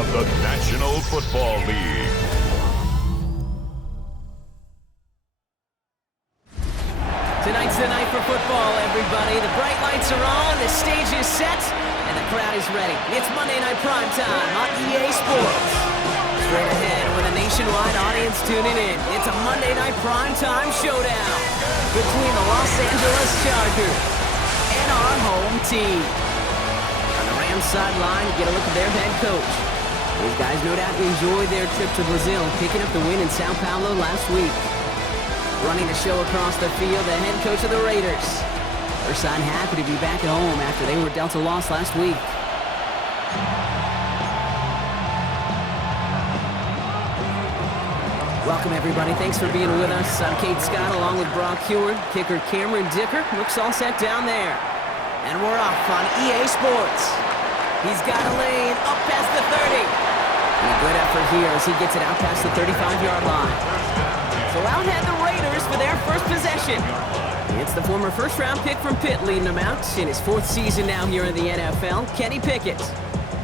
of the National Football League. Tonight's the night for football, everybody. The bright lights are on, the stage is set, and the crowd is ready. It's Monday Night Primetime on EA Sports. Straight ahead with a nationwide audience tuning in. It's a Monday Night Primetime showdown between the Los Angeles Chargers and our home team. On the Rams sideline, you get a look at their head coach. These guys no doubt enjoyed their trip to Brazil, picking up the win in Sao Paulo last week. Running the show across the field, the head coach of the Raiders. Their side happy to be back at home after they were dealt a loss last week. Welcome, everybody. Thanks for being with us. I'm Kate Scott along with Brock Heward. Kicker Cameron Dicker looks all set down there. And we're off on EA Sports. He's got a lane up past the 30. And a good effort here as he gets it out past the 35-yard line. So out head the Raiders for their first possession. It's the former first-round pick from Pitt leading them out in his fourth season now here in the NFL, Kenny Pickett.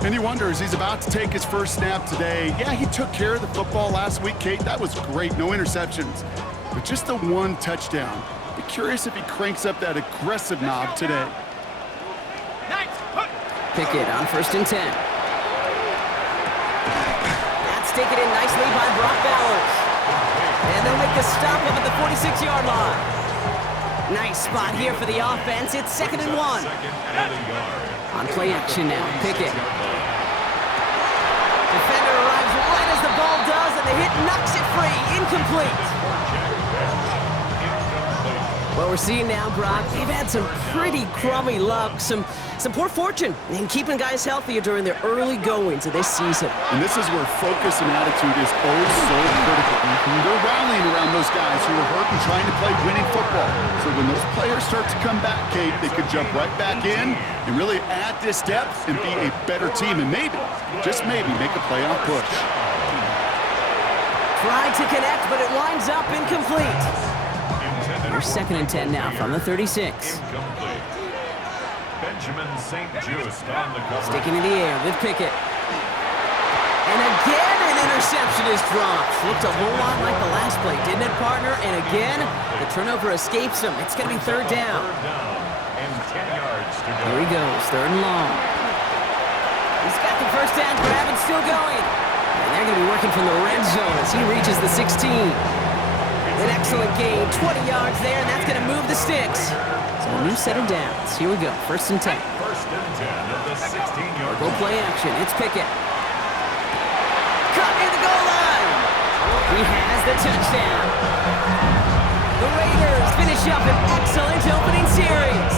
And he wonders, he's about to take his first snap today. Yeah, he took care of the football last week, Kate. That was great. No interceptions. But just the one touchdown. Be curious if he cranks up that aggressive knob today. Pickett on 1st and 10. That's taken in nicely by Brock Bowers. And they'll make the stop up at the 46-yard line. Nice spot here for the offense. It's 2nd and 1. On play action now, Pickett. Defender arrives right as the ball does, and the hit knocks it free. Incomplete. What we're seeing now, Brock, they've had some pretty crummy luck, some poor fortune in keeping guys healthier during their early goings of this season. And this is where focus and attitude is oh so critical. They're rallying around those guys who are hurt and trying to play winning football. So when those players start to come back, Kate, they could jump right back in and really add this depth and be a better team and maybe, just maybe, make a playoff push. Tried to connect, but it winds up incomplete. They're 2nd and 10 now from the 36. Benjamin St. Just on the cover. Sticking in the air with Pickett. And again, an interception is dropped. Looked a whole lot like the last play, didn't it, partner? And again, the turnover escapes him. It's going to be 3rd down. And 10 yards to go. Here he goes, 3rd and long. He's got the first down grab and still going. And they're going to be working from the red zone as he reaches the 16. An excellent gain, 20 yards there, and that's going to move the sticks. So a new set of downs. Here we go, 1st and 10. 1st and 10 at the 16-yard Go play action, it's Pickett. Caught near the goal line. He has the touchdown. The Raiders finish up an excellent opening series.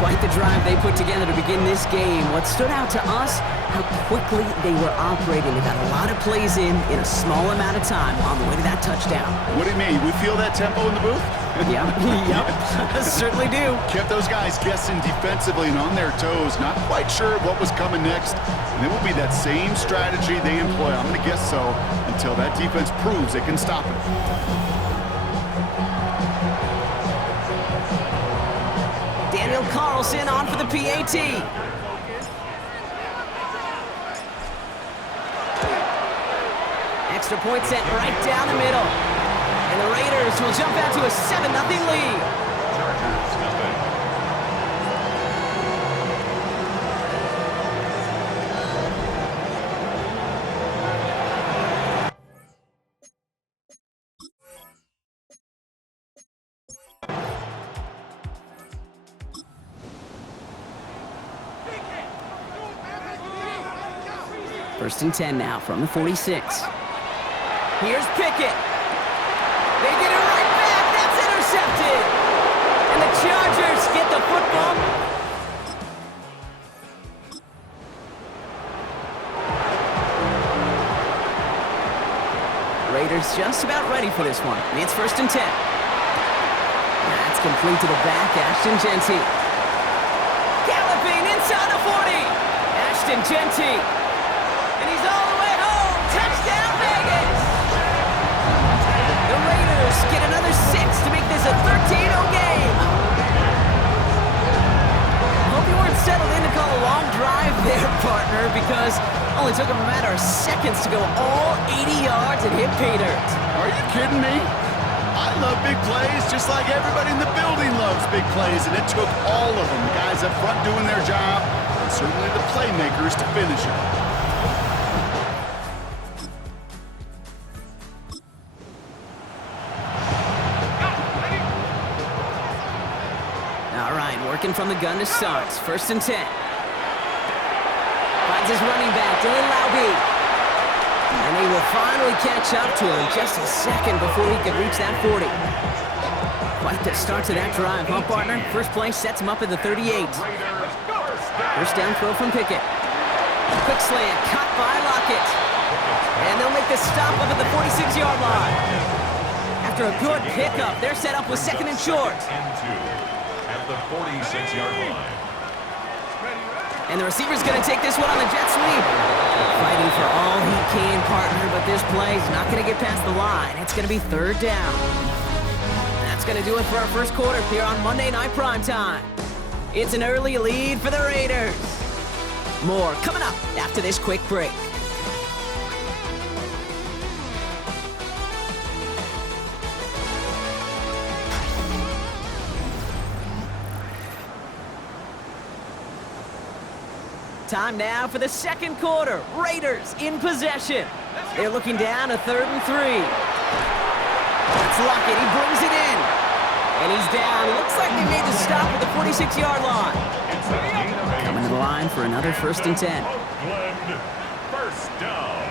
Quite the drive they put together to begin this game. What stood out to us, how quickly they were operating. They got a lot of plays in a small amount of time on the way to that touchdown. What do you mean? We feel that tempo in the booth? Yep, certainly do. Kept those guys guessing defensively and on their toes, not quite sure what was coming next. And it will be that same strategy they employ, I'm going to guess so, until that defense proves they can stop it. Daniel Carlson on for the PAT. Extra point sent right down the middle. And the Raiders will jump out to a 7-0 lead. First and 10 now from the 46. Here's Pickett. They get it right back. That's intercepted. And the Chargers get the football. Raiders just about ready for this one. It's 1st and 10. That's complete to the back, Ashton Genty. Galloping inside the 40. Ashton Genty. And he's all the way home. Touchdown, Vegas. The Raiders get another 6 to make this a 13-0 game. Hope you weren't settled in to call a long drive there, partner. because it only took him a matter of seconds to go all 80 yards and hit pay dirt. Are you kidding me? I love big plays just like everybody in the building loves big plays, and it took all of them, the guys up front doing their job, and certainly the playmakers to finish it. All right, working from the gun to start. 1st and 10. Finds his running back, Dylan Laube. And he will finally catch up to him just a second before he could reach that 40. Quite the start to that drive, huh, partner? First play sets him up at the 38. First down throw from Pickett. Quick slant, caught by Lockett. And they'll make the stop up at the 46-yard line. After a good pickup, they're set up with 2nd and short. At the 46-yard line. And the receiver's going to take this one on the jet sweep. Fighting for all he can, partner, but this play's not going to get past the line. It's going to be 3rd down. That's going to do it for our first quarter here on Monday Night Primetime. It's an early lead for the Raiders. More coming up after this quick break. Time now for the second quarter. Raiders in possession. They're looking down a 3rd and 3. That's Lockett. He brings it in. And he's down. Looks like they made the stop at the 46-yard line. Coming to the line for another 1st and 10. Oakland, first down.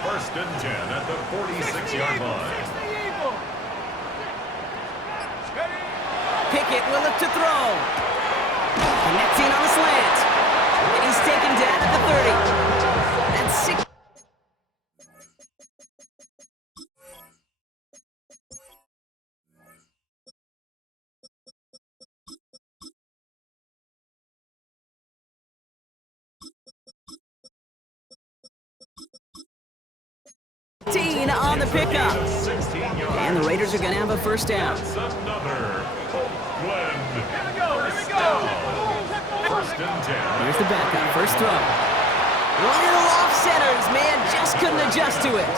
1st and 10 at the 46-yard line. Pickett will look to throw. Connects in on the slant. And he's taken down at the 30. That's 6. On the pickup. And the Raiders are going to have a 1st down. Another Oakland. First down. 1st and 10. Here's the backup. First throw. Little off centers. Man just couldn't adjust to it.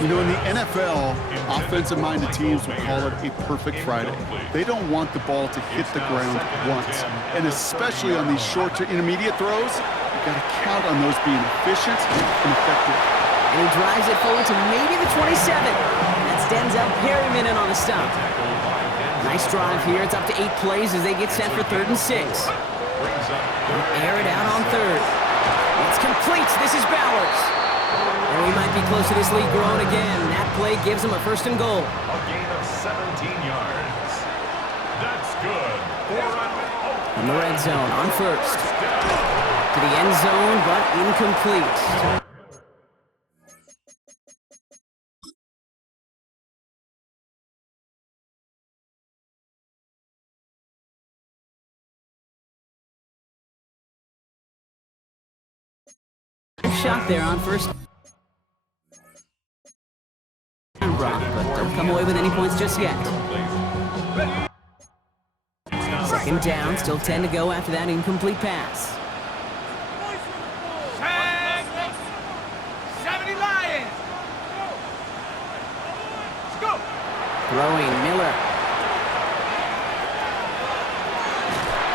You know, in the NFL, offensive-minded teams will call it a perfect Friday. They don't want the ball to hit the ground once. And especially on these short to intermediate throws, you've got to count on those being efficient and effective. And he drives it forward to maybe the 27. That's Denzel Perryman in on the stop. Nice drive here. It's up to 8 plays as they get set for 3rd and 6. Air it out on 3rd. It's complete. This is Bowers. And we might be close to this lead growing again. That play gives him a 1st and goal. A gain of 17 yards. That's good. From the red zone on 1st. To the end zone, but incomplete. Shot there on 1st. Brock, but don't come away with any points just yet. 2nd down, still 10 to go after that incomplete pass. 70 Lions. Let's go. Throwing Miller.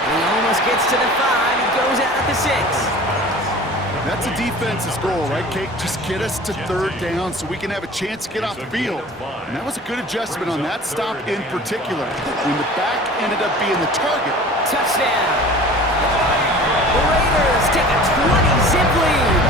And he almost gets to the 5. He goes out at the 6. That's a defense's goal, right, Kate? Just get us to 3rd down so we can have a chance to get off the field. And that was a good adjustment on that stop in particular, when the back ended up being the target. Touchdown! The Raiders take a 20-zip lead.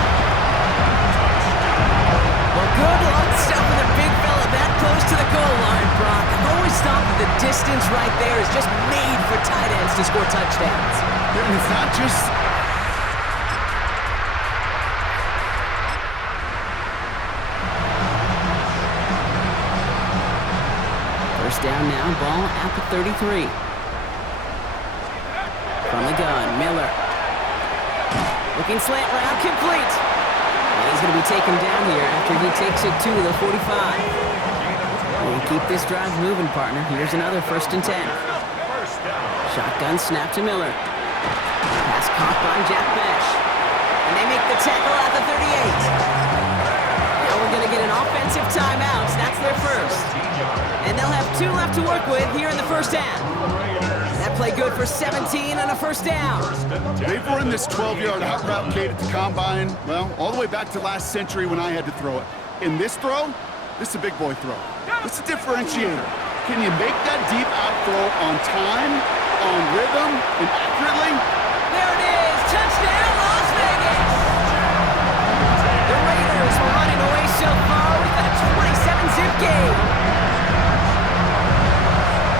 Well, good luck stopping the big fella that close to the goal line, Brock. I've always thought that the distance right there is just made for tight ends to score touchdowns. And it's not just... First down now, ball at the 33. From the gun, Miller. Looking slant route, complete. And he's going to be taken down here after he takes it to the 45. And keep this drive moving, partner. Here's another 1st and 10. Shotgun snap to Miller. Pass caught by Jack Bash. they make the tackle at the 38. Now we're going to get an offensive timeout. That's their first. And they'll have 2 left to work with here in the first half. That play good for 17 and a first down. They've run this 12-yard out route, Kate, at the combine, well, all the way back to last century when I had to throw it. In this throw, this is a big boy throw. This is a differentiator. Can you make that deep out throw on time, on rhythm, and accurately? There it is. Touchdown, Las Vegas. The Raiders are running away so far with a 27-zip game.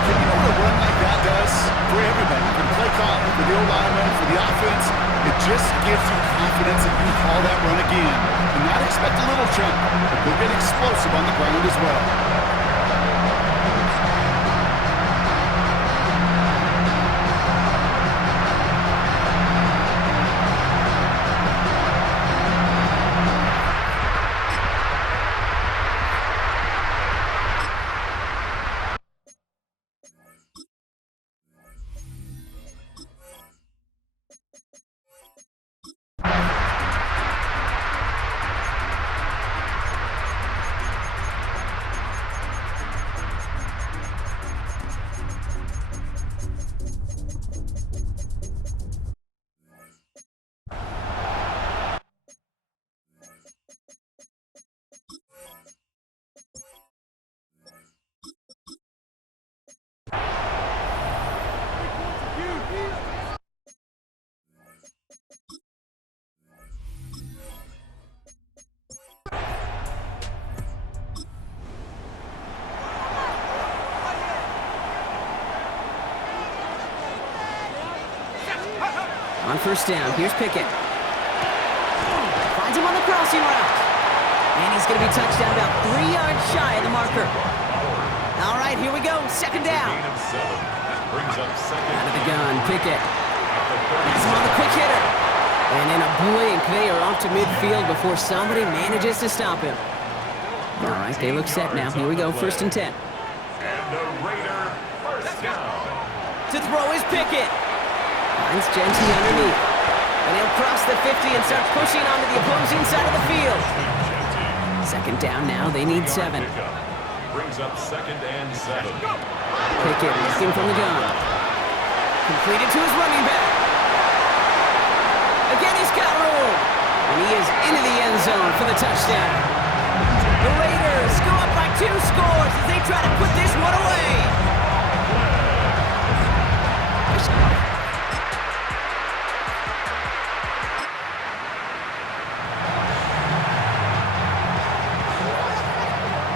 You know what a run like that does for everybody, for the play call, for the O-lineman, for the offense? It just gives you confidence that you can call that run again. And not expect a little jump, but they'll get explosive on the ground as well. On first down, here's Pickett. Finds him on the crossing route. And he's going to be touched down about 3 yards shy of the marker. All right, here we go. Second down. Out of the gun, Pickett. Has him on the quick hitter. And in a blink, they are off to midfield before somebody manages to stop him. All right, they look set now. Here we go, first and 10. And the Raider first down. To throw is Pickett. Finds Genty underneath. And he'll cross the 50 and start pushing onto the opposing side of the field. Second down now, they need 7. Brings up second and 7. Pickett looking from the gun. Completed to his running back. Again, he's got room. And he is into the end zone for the touchdown. The Raiders go up by 2 scores as they try to put this one away.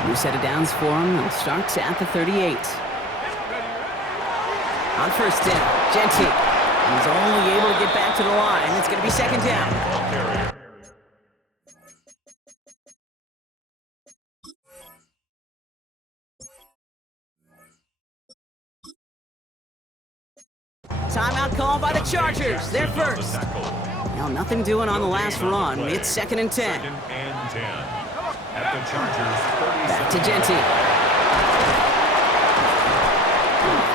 New set of downs for him. It starts at the 38. On first down, Genty. He's only able to get back to the line. It's going to be second down. Timeout called by the Chargers. They're first. Now nothing doing on the last run. It's second and 10. Second and 10. At the Chargers, Back to Genty.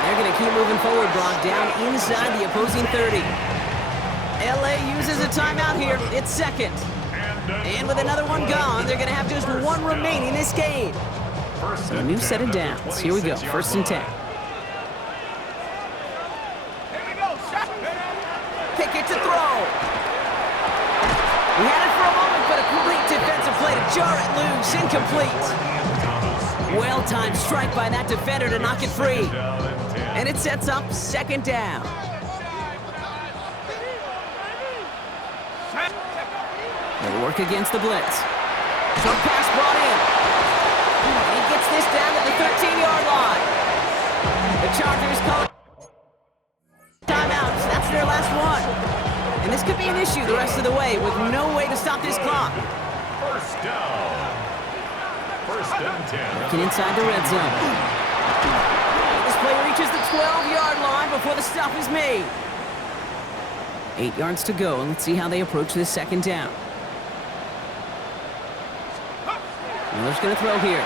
They're going to keep moving forward, Brock, down inside the opposing 30. LA uses a timeout here. It's second. And with another one gone, they're going to have just one remaining this game. So a new set of downs. Here we go, first and 10. Pickett to throw. He had it for a moment, but a great defensive play to jar it loose. Incomplete. Well-timed strike by that defender to knock it free. And it sets up second down. They'll work against the blitz. Short pass brought in. And he gets this down to the 13-yard line. The Chargers call timeouts. That's their last one. And this could be an issue the rest of the way with no way to stop this clock. first down. First and 10. Working inside the red zone. This play reaches the 12-yard line before the stop is made. 8 yards to go. Let's see how they approach this second down. Miller's going to throw here.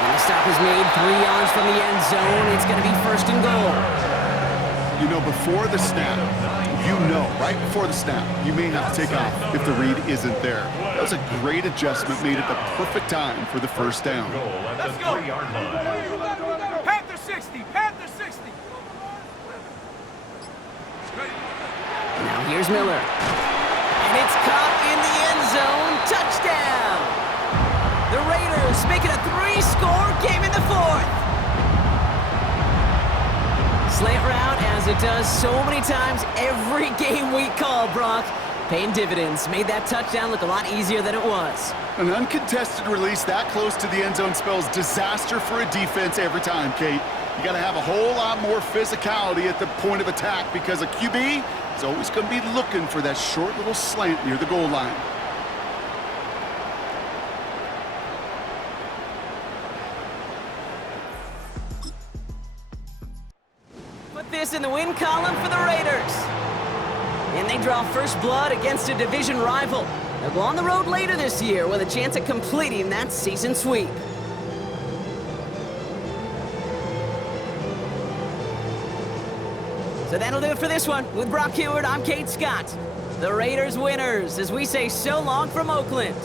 And the stop is made 3 yards from the end zone. It's going to be first and goal. You know, before the snap, right before the snap, you may have to take off if the read isn't there. That was a great adjustment made at the perfect time for the first down. Let's go. 3-yard line. Panther 60, Panther 60. Now here's Miller. And it's caught in the end zone. Touchdown! The Raiders make it a 3-score game in the fourth. Slant route, as it does so many times every game we call, Brock. Paying dividends. Made that touchdown look a lot easier than it was. An uncontested release that close to the end zone spells disaster for a defense every time, Kate. You got to have a whole lot more physicality at the point of attack because a QB is always going to be looking for that short little slant near the goal line. Put this in the win column for the Raiders. And they draw first blood against a division rival. They'll go on the road later this year with a chance at completing that season sweep. So that'll do it for this one. With Brock Heward, I'm Kate Scott. The Raiders winners as we say so long from Oakland.